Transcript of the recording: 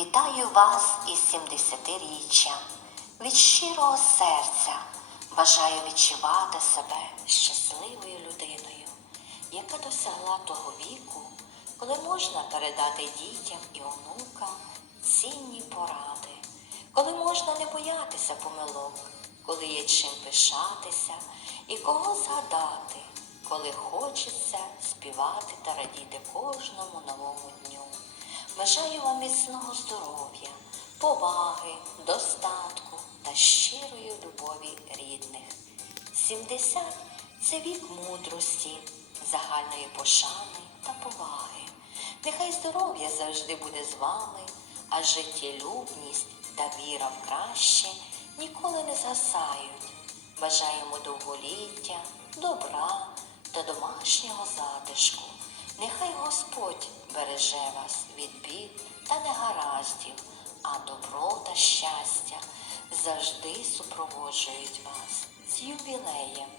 Вітаю вас із 70-річчям. Від щирого серця бажаю відчувати себе щасливою людиною, яка досягла того віку, коли можна передати дітям і онукам цінні поради, коли можна не боятися помилок, коли є чим пишатися і кого згадати, коли хочеться співати та радіти дню. Бажаю вам міцного здоров'я, поваги, достатку та щирої любові рідних. 70 – це вік мудрості, загальної пошани та поваги. Нехай здоров'я завжди буде з вами, а життєлюбність та віра в краще ніколи не згасають. Бажаємо довголіття, добра та домашнього затишку. Нехай Господь береже вас від бід та негараздів, а добро та щастя завжди супроводжують вас з ювілеєм